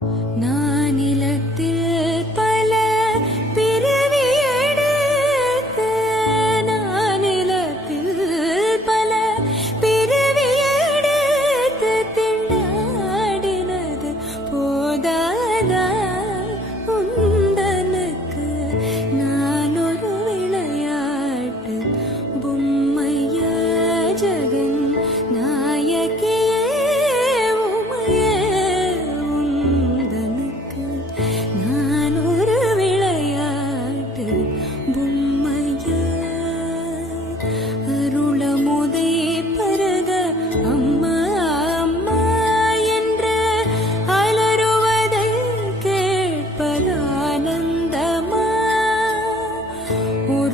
那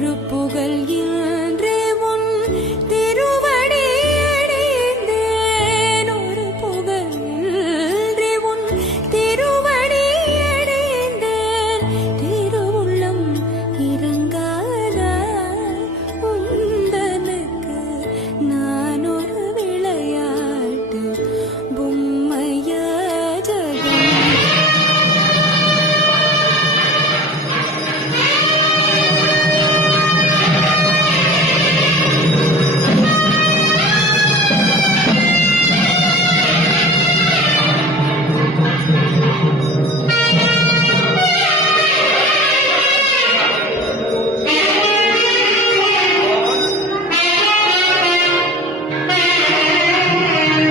பொறுப்புகள்